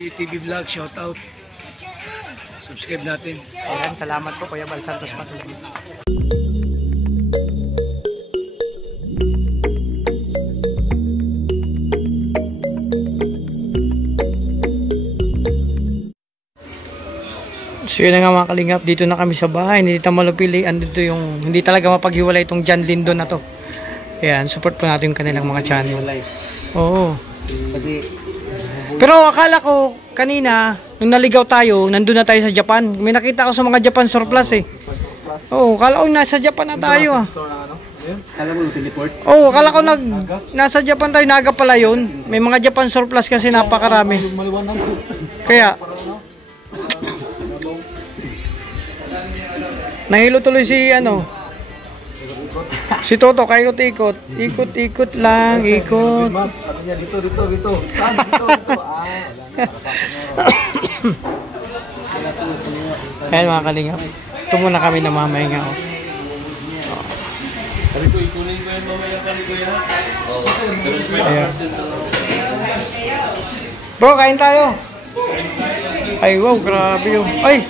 TV Vlog, shout out. Subscribe natin. Ayan, salamat po Kuya Bal Santos Patuloy. So yun na nga mga kalingap, dito na kami sa bahay ni Tita Malupili. Andito yung hindi talaga mapaghiwalay itong John Lindo na to. Ayan, support po natin yung kanilang mga channel. Oo. Pero akala ko kanina, nung naligaw tayo, nandun na tayo sa Japan. May nakita ko sa mga Japan surplus eh. Oo, akala ko nasa Japan na tayo ah. Oo, akala ko nasa Japan tayo, naga pala yun. May mga Japan surplus kasi napakarami. Kaya, nahilo tuloy si si Toto, ikot-ikot. Ikot-ikot lang, ikot. Sabi niya, dito. Ayan mga kalingap. Ito muna kami na mamahinga. Sabi ko, ikunin ko yung mamaya kami ko yan. Ayan. Bro, kain tayo. Ay, wow, grabe yung. Ay!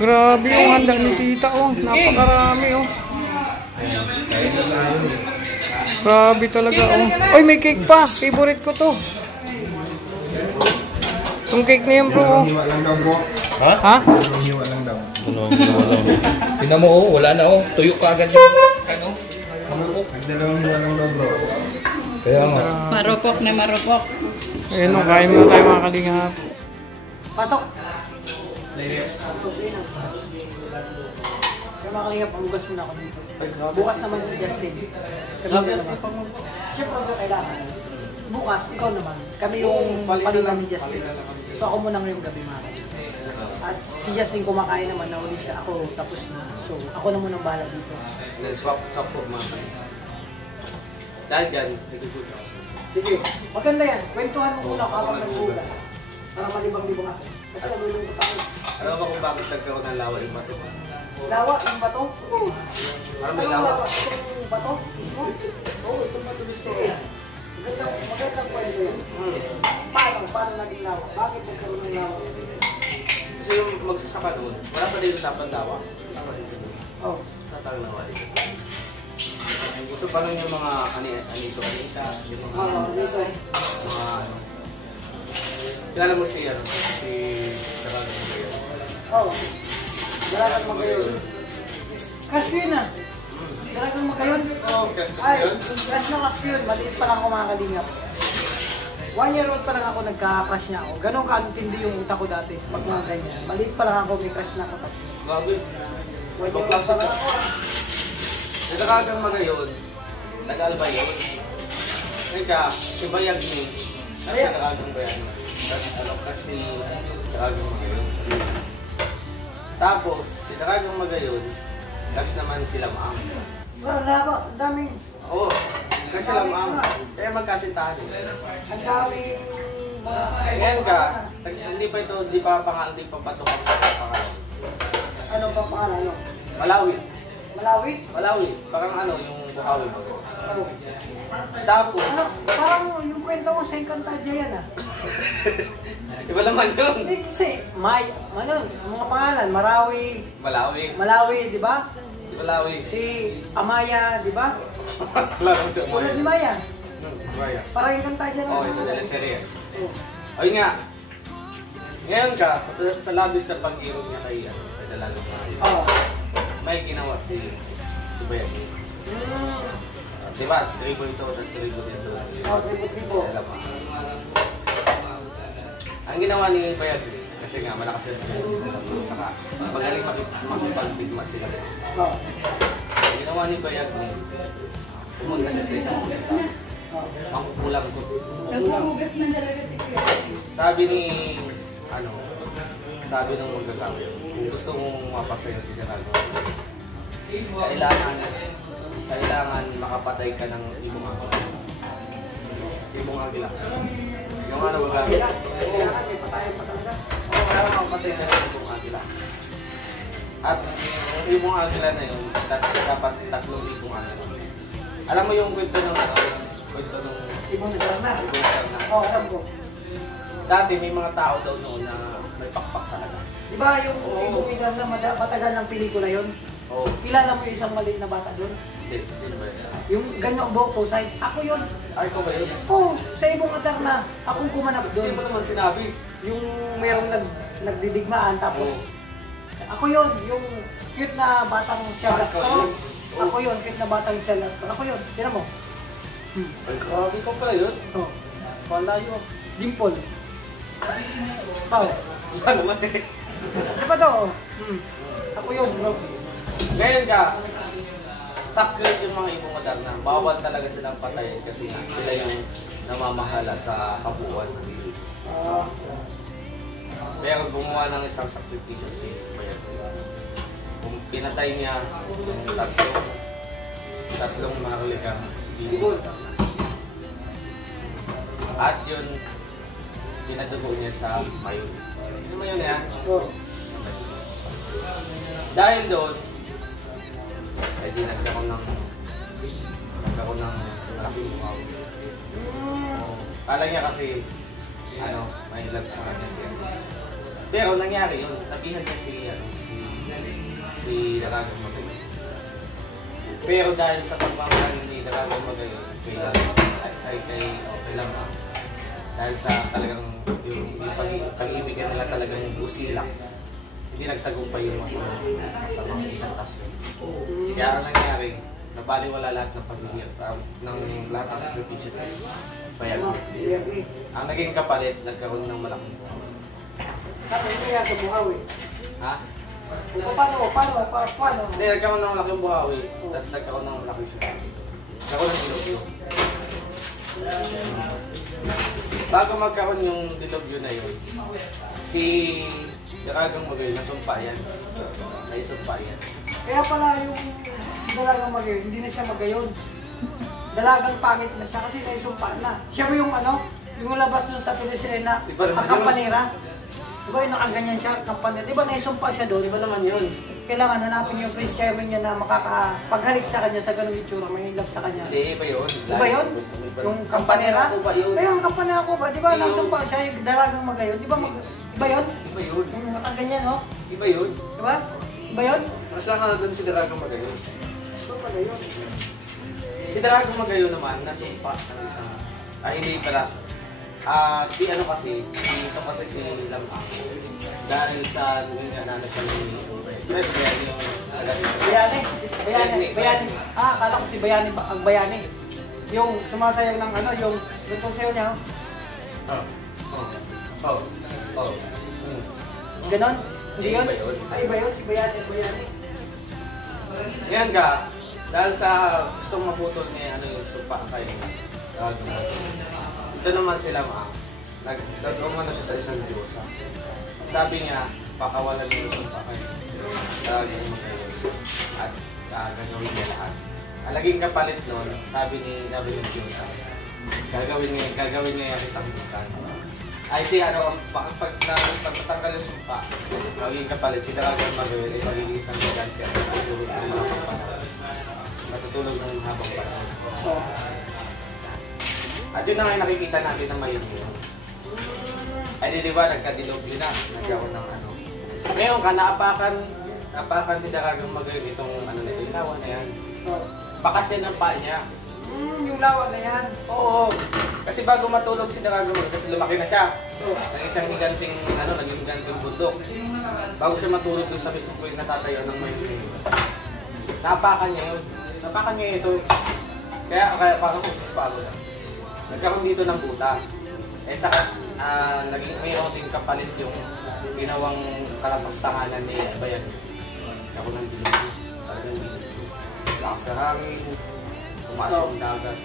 Grabe yung handa ni Tita, oh. Napakarami, oh. Grabe talaga, oh. Ay, may cake pa. Favorite ko to. Itong cake na yun, bro, oh. Ha? Ha? Hiwa lang daw. Tingnan mo, oh. Wala na, oh. Tuyo ka agad yung, Nagdalawang hiwa lang daw, bro. Kaya nga. Marupok na marupok. Ayun, oh. Kain muna tayo, mga kalingap. Pasok. Kaya mga kalingap, pamugas muna ako dito. Bukas naman si Justin. Siyempre, kailangan. Bukas, ikaw naman. Kami yung palitan ni Justin. So ako muna ngayong gabi mga kalingap. At si Justin kumakain naman, nauli siya. Ako tapos na. So ako na muna bahala dito. Swap po mga kalingap. Dahil dyan, nagigod ako. Sige, maganda yan. Kwentuhan mo muna kapag nagbugas. Para malibang-libang ako. Kasi nalulungkot ako. Alam mo ba kung bakit nagkaroon ng lawa yung bato? Lawa, yung bato? Oo. Parang may lawa. Itong bato? Oo, itong bato gusto ko. Magandang kwento yun. Paano naging lawa? Bakit nagkaroon ng lawa? Kasi yung magsasaka doon, wala pa dito tapang lawa. Oo. Tatang lawa dito. Gusto pa rin yung mga anito, yung mga kilala mo si Sarang Magayon? Oo. Dalagang Magayon. Crush ko yun ah. Dalagang Magayon? Oo, Ay, crush na crush ko yun. Maliit pa lang ako mga kalingap. 1 year old pa lang ako nagka-crush niya ako. Ganon ka-antindi yung utak ko dati. Pag mga ganyan. Maliit pa lang ako, may crush na ako. Grabe. 1 year old pa lang ako. Nagkakagang Magayon, nag-albay yun. Kaya, si Bayag ni, nasa nagkakagang bayan. Kasi nagkakagang Magayon. Tapos, si nagkakagang Magayon, kasi naman sila Maang. Wala, daming. Oo, kasi sila Maang. Kaya magkasintahan. Ang daming mga... Ngayon ka, hindi pa patok ang pangalan. Ano pa pangalan? Ano? Malawi. Malawi? Malawi. Parang yung Buhawi mo. Oo. Tapos, Ano, parang yung kwento mo sa Encantadia yan ah. iba naman yun. Hindi kasi, mga pangalan, Malawi. Malawi, di ba? Malawi. Si Amaya, di ba? Wala naman siya. Wala ni Maya. Maya. Parang Encantadia lang. Oo, isa nila serye. Ayun nga. Ngayon ka, sa labis na pag-irog niya kay Dalagang Magayon. Oo. May ginawa si Bayag. Diba? Tribo ito, tapos tribo dito. Oo, tribo. Ang ginawa ni Bayag, kasi nga malakas sila saka magaling makipagpigma sila. Oo. Ang ginawa ni Bayag, pumunta siya sa isang punta. Makukulang ko. Naghuhugas man talaga si Kuya. Sabi ng magagawa, kung gusto mong mapasayo si Gerardo, kailangan makapatay ka ng ibong agila. Ibong agila. Yung magagawa. Kailangan may patayan pa talaga. Oo, kailangan makapatay ka ng ibong agila. At yung ibong agila na yun, dapat 3 ibong agila. Alam mo yung kwento ng Ibong nagkaroon na. Oo, alam ko. Dati may mga tao daw noon na may pakpak talaga. Di ba yung inuwigan na matagal ng pelikula yun? Oo. Kilala mo yung isang maliit na bata doon? Sino ba yun? Yung ganyang buhok po, side, ako yun. Ay, ko ba yun? Oo, sa ibong atar na akong kumanap Hindi doon. mo naman sinabi. Yung merong nagdidigmaan, tapos ako yun, yung cute na batang siyagat. Ako yun? Ako yun, cute na batang siyagat. Ako yun, tinan mo. Ay, grabe ko pala yun. Oh, Pala yun. dimple. Oh, Wala naman eh. di ba to? Ako yun, bro. Ngayon ka, sacred yung mga ibong Moderna. Bawal talaga silang patayin kasi sila yung namamahala sa kabuuan. Pero gumawa ng isang sakripisyo si Bayan. Kung pinatay niya yung tatlong mahalikang bibol. At yun, pinadugo niya sa mayon. Yung mayon na yan? Dahil doon, ay di nagkaroon ng malaking buhaw. Kala niya kasi, may love sa kanya siya. Pero nangyari yun, sabihan niya si Daragang Magayon. Pero dahil sa pagmamahal ni Daragang Magayon, kay Lamang, dahil sa talagang yung pag-ibigan nila talagang usilak, hindi nagtagumpay yung masamang inantasyon. Kaya ang nangyari, nabaliwala lahat ng paghihirap, ng lahat ng sakripisyo na bayag. Ang naging kapalit, nagkaroon ng malaking buhaw. Tapos hindi nga sa buhaw eh. Ha? Paano? Hindi, nagkaroon ng malaking buhawi, tapos nagkaroon ng malaking syudad. Nagkaroon ng dilogyo. Bago magkaroon yung dilogyo na yun, si Daragang Magayon, nasumpa yan. Naisumpa yan. Kaya pala yung dalagang magayon, hindi na siya magayon. Dalagang pangit na siya kasi naisumpa na. Siya yung yung labas nun sa Tulisirena, ang kampanera. Diba yung nakaganyan siya, kampanera. Diba naisumpa siya doon? Diba naman yun? Kailangan hanapin yung Prince Chairman niya na makakapaghalik sa kanya sa ganung itsura, may love sa kanya. Hindi, iba yun. Diba yun? Yung kampanera? Ko ba yun? Kaya yung kampanera ko ba? Diba naisumpa siya yung dalagang magayon? Diba iba yun? Iba yun. Yung nakaganyan, no? Iba yun. Diba? Iba yun? Mas lang na doon si Daragang Magayon. Ito pala yun. Si Daragang Magayon naman, nasumpa ng isang... hindi pala. Si ito kasi si Lamang. Dahil sa nangyayari siya Bayani. Akala ko si Bayani, ang Bayani. Yung sumasayaw ng yung sayaw niya. Ganon? Hindi yun? Ay, iba yun, si Bayani. Yan ka, dahil sa gustong maputol niya yung supa kayo. Ito naman sila nagkaroon na siya sa isang diyosa. Sabi niya, pakawalan niya yung supa kayo. At gagawin niya lahat. Ang naging kapalit nun, sabi ni Diyosa, gagawin niya yung kitang-kitang. Ay pagtatanggal yung sumpa, magiging kapalit si Daragang Magayon ay magiging isang gigante at matutulog ng habang panahon. At yun na nga nakikita natin ng mayon yun. Ay di ba, nagkadilogyo na, nagkaroon ng Ngayon ka, naapakan si Daragang Magayon itong yung lawa na yan. Bakas yan ng paa niya. Yung lawa na yan. Oo. Kasi bago matulog si Daragang Magayon, kasi lumaki na siya. Naging isang higanting, naging higanting bundok. Bago siya matulog dun sa mismo ko yung natatayo ng may napakan niya yun. Napakan niya ito. Kaya parang upis-palo lang. Nagkaroon dito ng butas. Naging mayroon din kapalit yung ginawang kalapastanganan ni Bayan. Ako ng dilugyo. Talagang dilugyo. Lakas na hangin. Tumasok yung dagat.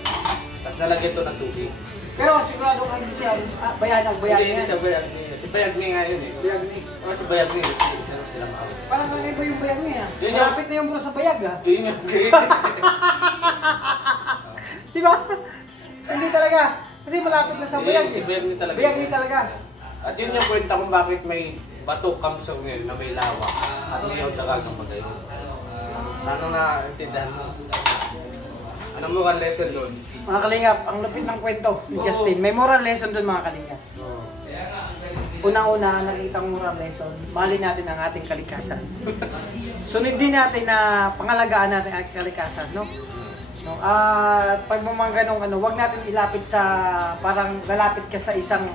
Tapos nalagyan ito ng tubig. Pero sigurado ka hindi siya Bayani Hindi yan. siya Bayagni. Si Bayagni nga yun eh. Si Bayagni, isa na sila maawa. Parang iba yung Bayag niya. Yun Malapit na yung bro sa Bayag Yun yung Diba? Hindi talaga. Kasi malapit na sa Bayag. Si Bayagni talaga. Bayagni talaga. At yun yung kwenta kung bakit may bato kamsong ngayon na may lawa at may Daragang Magayon. Sana na-intindihan mo. Anong moral lesson doon? Mga kalingap, ang lupit ng kwento ni Justin. May moral lesson doon mga kalingap. Unang-una, nakitang moral lesson, mahalin natin ang ating kalikasan. Sunod din natin na pangalagaan natin ang kalikasan, no? No, at pag mga ganong wag natin ilapit sa parang lalapit ka sa isang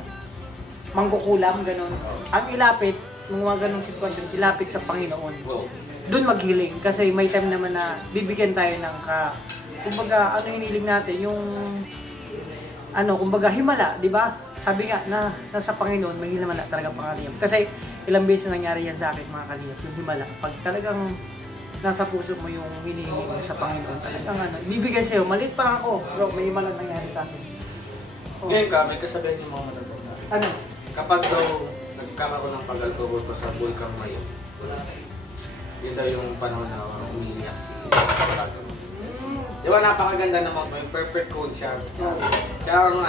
mangkukulam ganon. Ang ilapit ng mga ganong sitwasyon, ilapit sa Panginoon. Doon maghiling kasi may time naman na bibigyan tayo ng kumbaga ano hiniling natin yung kumbaga himala, di ba? Sabi nga na nasa Panginoon may himala talaga pangaliyam. Kasi ilang beses nangyari yan sa akin mga kaliyam, yung himala. Pag talagang nasa puso mo yung hinihingi mo sa Panginoon, talagang ibibigay sa'yo. Malit pa ako, bro, may himala nangyari sa akin. Oh. Ngayon ka, may kasabihan yung mga manatong na. Ano? Kapag daw nagkakaroon ng pag-alcohol ko sa Bulkang Mayo, yun daw yung panahon na umiiyak si Di ba napakaganda naman po, yung perfect code siya. Kaya ang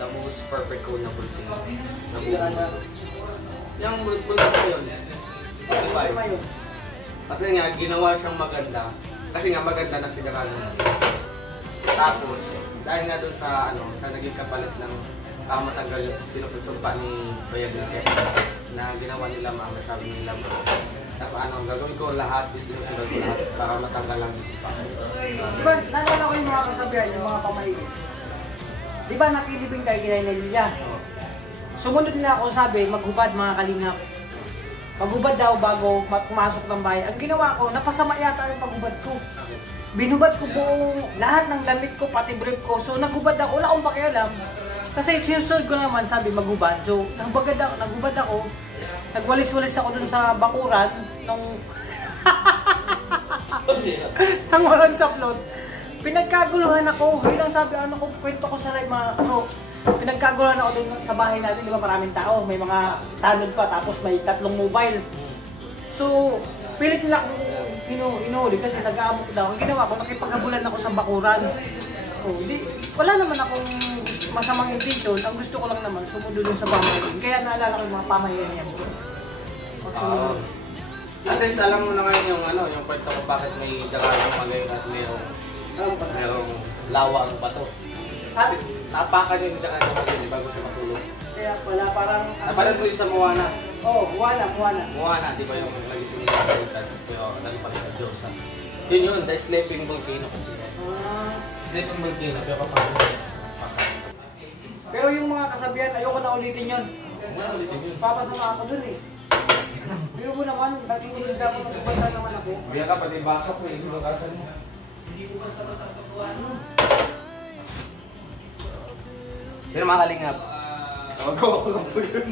the most perfect code na bulking na buong. Yung bulkan ko yun. Diba? Kasi nga, ginawa siyang maganda. Kasi nga maganda na sila naman. Tapos, dahil nga doon sa naging kapalit ng matanggal yung sinupag-sumpa ni Kuya Gilkes na ginawa nila mga sabi nila bro. Gagawin ko lahat, sinusunod ko lahat para matanggal lang yung sumpa. Diba, naalala ko yung mga kasabihan, yung mga pamahiin. Diba nakilibing kayo kinainay niya? Sumunod nila ako sabi, maghubad mga kalingap. Maghubad daw bago pumasok ng bahay. Ang ginawa ko, napasama yata yung paghubad ko. Binubad ko buong lahat ng damit ko, pati brief ko. So naghubad ako, wala akong pakialam. Kasi sinusunod ko naman, sabi maghubad. So naghubad ako. Nagwalis-walis ako dun sa bakuran nung nang walang saplot. Pinagkaguluhan ako. Yun ang sabi, kwento ko sa live mga pinagkaguluhan ako dun sa bahay natin, di ba maraming tao, may mga tanod pa, tapos may 3 mobile. So, pilit nila akong inuuli kasi nag-aamok daw. Ang ginawa ko, nakipaghabulan ako sa bakuran. Wala naman akong masamang intention. Ang gusto ko lang naman, sumunod dun sa bahay. Kaya naalala ko yung mga pamahiyan niya. At least alam mo na ngayon yung kwento ko bakit may dakarang magayon at merong lawa ang bato. Kasi napakan yung dakarang magayon bago siya matulog. Kaya pala parang... Napanood mo yung sa Moana? Oo, Moana. Moana, di ba yung nagising yung kalitan? Pero nalipad sa Diyosa. Yun, the sleeping volcano. Sleeping volcano, pero kapag pero yung mga kasabihan, ayoko na ulitin yun. Papasama ako dun eh. Pero mo naman, nag-iulid ako ng bata naman ako. Biya ka, pati basok mo, hindi bakasan mo. Pero mga kalingap, gawa ko lang po yun.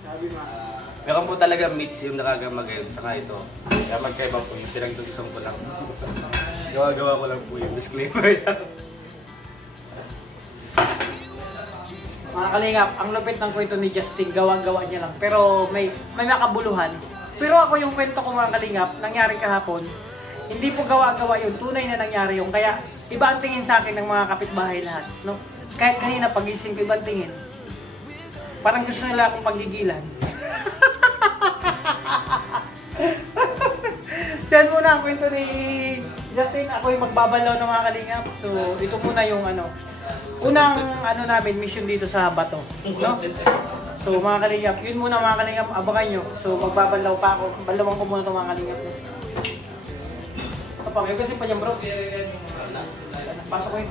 Sabi nga. Meron po talaga meets yung nakagamagayon, saka ito. Kaya magkaiba po yung pinagdugisong ko lang. Gawa ko lang po yung disclaimer lang. Mga kalingap, ang lupit ng kwento ni Justin, gawa-gawa niya lang. Pero may makabuluhan. Pero ako yung kwento ko mga kalingap, nangyari kahapon, hindi po gawa-gawa yun, tunay na nangyari yun. Kaya iba ang tingin sa akin ng mga kapitbahay lahat. No? Kahit kanina pagising ko, ibang tingin. Parang gusto nila akong pagigilan. Siyan muna ang kwento ni Justin. Ako yung magbabalaw ng mga kalingap. So ito muna yung unang namin mission dito sa Bato, no? So mga kalingap, yun muna mga kalingap, abangan nyo. So magbabalaw pa ako, balawang ko muna itong mga kalingap. Kapag yun kasi pa niyan bro. Pasok ko yun.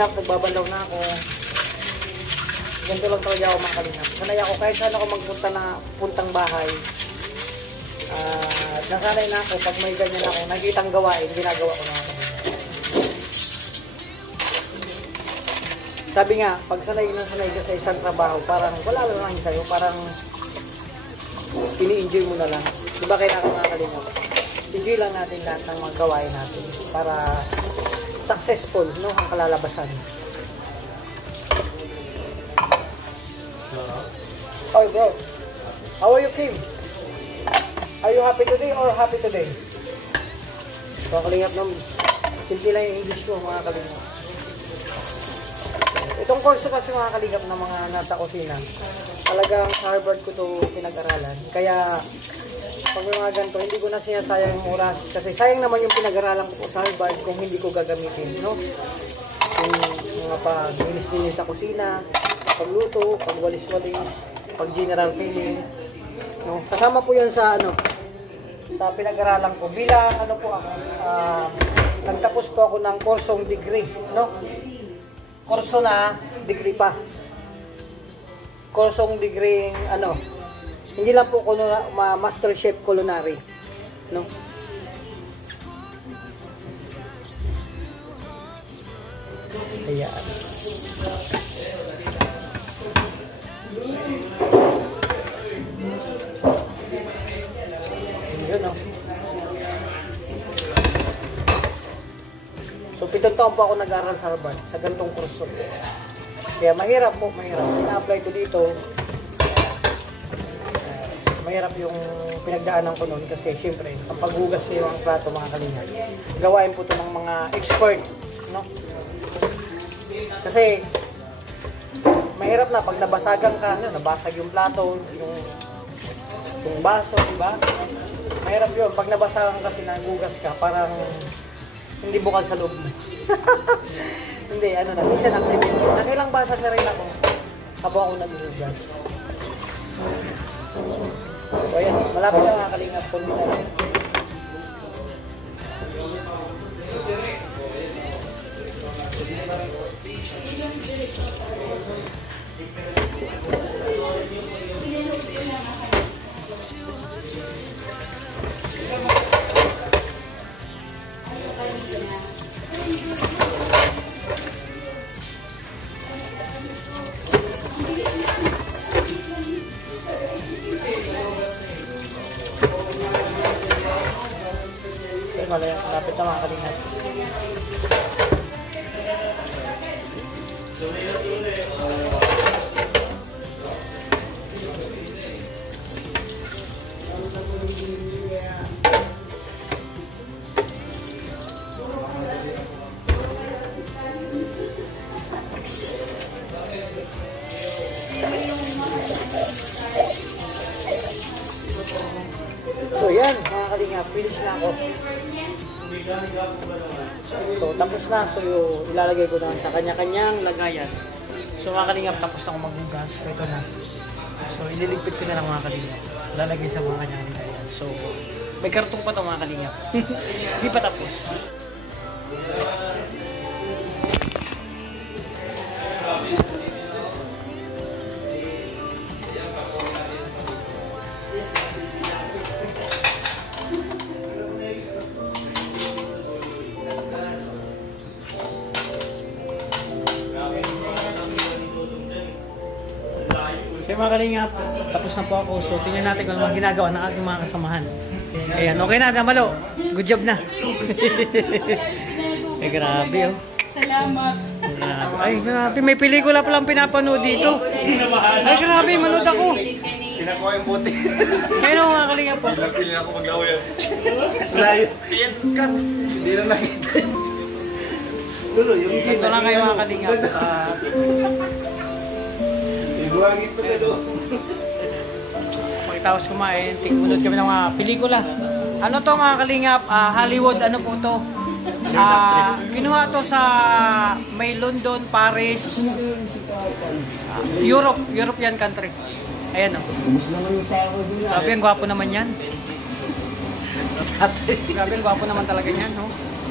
kalingap, nagbabandaw na ako. Ganito lang talaga ako mga kalingap. Sanay ako kahit saan ako magpunta na puntang bahay. At nasanay na ako pag may ganyan ako, nakikitang gawain, ginagawa ko na ako. Sabi nga, pag sanay ka sa isang trabaho, parang wala lang sa'yo, parang ini-enjoy mo na lang. Diba kaya mga kalingap? Enjoy lang natin lahat ng mga gawain natin para successful, no, ang kalalabasan. Oh, bro. How are you, Kim? Are you happy today or happy today? Mga kalingap, no? Simple lang yung English ko, mga kalingap. Itong course kasi mga kalingap na mga nasa kusina, talagang sa Harvard ko to pinag-aralan. Kaya, pag may mga ganito, hindi ko na sinasayang yung oras. Kasi sayang naman yung pinag-aralan ko sa Harvard kung hindi ko gagamitin, no? Yung mga pag-linis sa kusina, pagluto, pagwalis-walis, pag-general cleaning, no? Kasama po yan sa, sa pinag-aralan ko. Bilang, po ako, nagtapos po ako ng kursong degree, no? Kurso na, degree pa. Kursong degree, hindi lang po Master Chef Culinary, no? Ayan. Yun, no? So, 7 taon po ako nag-aral sa Harvard, sa ganitong kurso. Kaya mahirap po, mahirap. Ina-apply ko dito. Mahirap yung pinagdaanan ko noon kasi syempre, ang paghugas niyo ang plato mga kalingap. Gawain po ito ng mga expert, no? Kasi, mahirap na pag nabasagan ka, nabasag yung plato, yung baso, diba? Mahirap yun. Pag nabasagan kasi nagugas ka, parang hindi bukal sa loob mo. Hindi, minsan accident. Nakilang basag na rin ako habang ako nagugas. So, ayan, malapit na mga kalingap po nila. Malapit na mga kalingap. So yan, mga kalingap, finish na ako. So tapos na, so ilalagay ko na sa kanya-kanyang lagayan. So mga kalingap, tapos na ako maghugas. So ito na. So ililigpit ko na lang mga kalingap. Lalagay sa mga kanyang lagayan. So may kartong pa ito mga kalingap. Hindi pa tapos. So mga kalingap, tapos na po ako. So tingnan natin kung ano ginagawa ng aking mga kasamahan. Ayan, okay na, Damalo. Good job na. Ay, grabe oh. Salamat. Grabe. Ay, grabe. May pelikula palang pinapanood dito. Ay, grabe. Manood ako. Pinakuha yung buti. Ayun mga kalingap po. Pinapiling ako mag-away. Layo. Ayan ka. Hindi na nakita. Tulo, yung gin. Ito lang kayo mga kalingap. Ibuhangin pa sa doon. Pagkatapos kumain, tingulod kami ng mga pelikula. Ano to mga kalingap? Hollywood, ano po to? Kinuha to sa may London, Paris, European country. Ayan o. Grabe, ang gwapo naman yan. Grabe, ang gwapo naman talaga yan. No?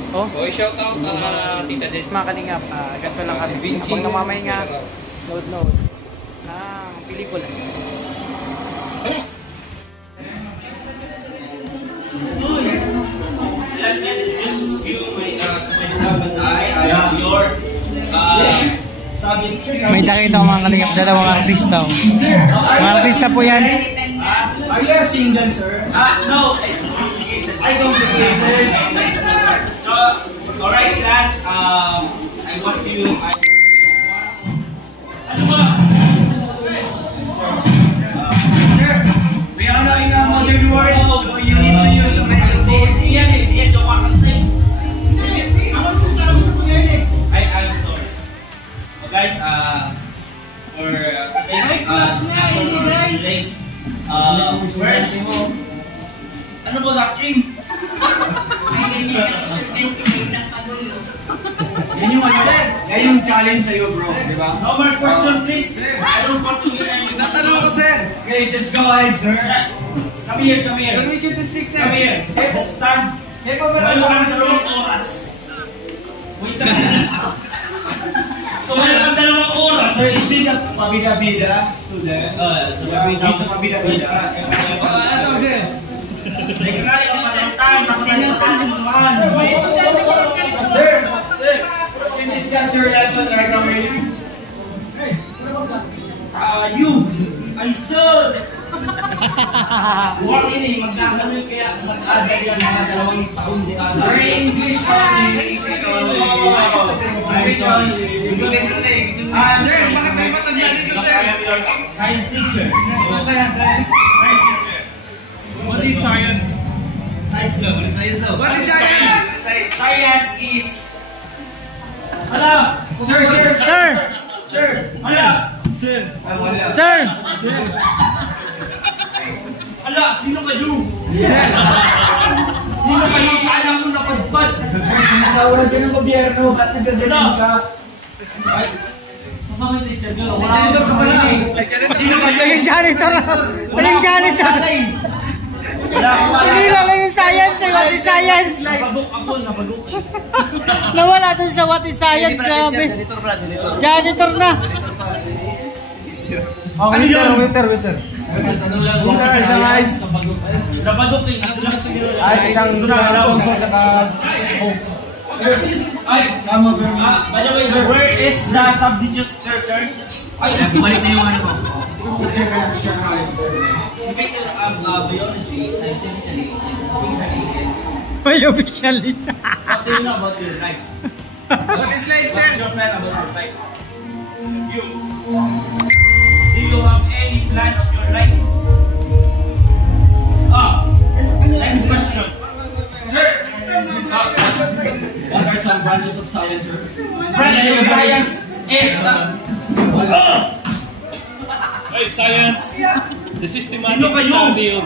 Oh, shout out Tita Des. mga kalingap, ganito lang kami. Habang namamay nga, load ng pelikula. May nakita ko mga kalingap, dalawang artista. Mga artista po yan. Are you a single, sir? No, I don't believe it. So, alright, class. I want you. Ano ba? We are now in a modern world, so you need to use the microphone. I'm sorry. So, guys, for today's discussion or today's first, ano po na, King? Yan yung ano, yan yung challenge sa'yo, bro, di ba? No more question, please. I don't want to hear anything. Natanong ako, sir. Okay, just go ahead, sir. Come here, come here. Permission to speak, sir. Come here. Just stand. Tumayo ka ng 2 oras. Wait ka. Tumayo ka ng 2 oras. Sir, speak up. Pabida-bida, student. Pabida-bida. Ano, sir? Nagkakali ang patentang. Sir, you can discuss your lesson right away. You, I saw. Huwag ini, magkakaloy kaya mag-add yan mga 2 taon. Sir, English only. English only. Sir, bakit kayo matagyan dito, sir? Science teacher. What is science? What is science? Science is... Hala! Sir! Hala! Sir! Hala! Sino kayo? Sino kayo? Saan ako napadpad? Sinasawalan ka ng gobyerno. Ba't nagagaling ka? Ay! Masama yung teacher ka. Janitor ka pala. Sino kayo? Yung janitor! Yung janitor! Hindi na lang yung science, what is science? Nabagok ako, nabagok. Nawala dun sa what is science, grabe. Janitor na. Ano yun? Waiter. Nabagok eh. Isang sponsor saka... Ay, tama bro. By the way, where is the substitute, sir? Ay, balik na yung ano ko. Professor of biology, scientifically, May officially. what do you know about your life? What is life, sir? What's your plan about your life? You. Do you have any plan of your life? Next question. Sir, what are some branches of science, sir? Branches of science is... Hey, science! The systematic Sino kayo? study of...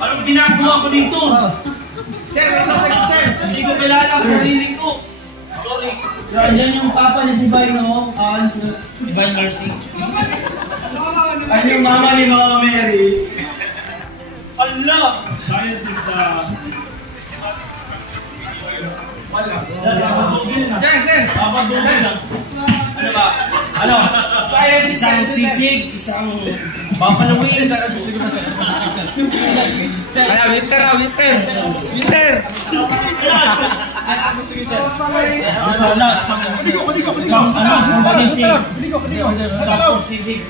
Anong ginagawa ko dito? Sir, hindi ko kilala ang sarili ko. Sorry. Sir, yan yung papa ni Divine, no? Divine Mercy. Ano yung mama ni Mama Mary? Allah! Science is the... Babadugin na. Sir! Babadugin na. Ano ba? Ano? Isang sisig, isang papalawin. Winter! Isang sisig. Isang sisig.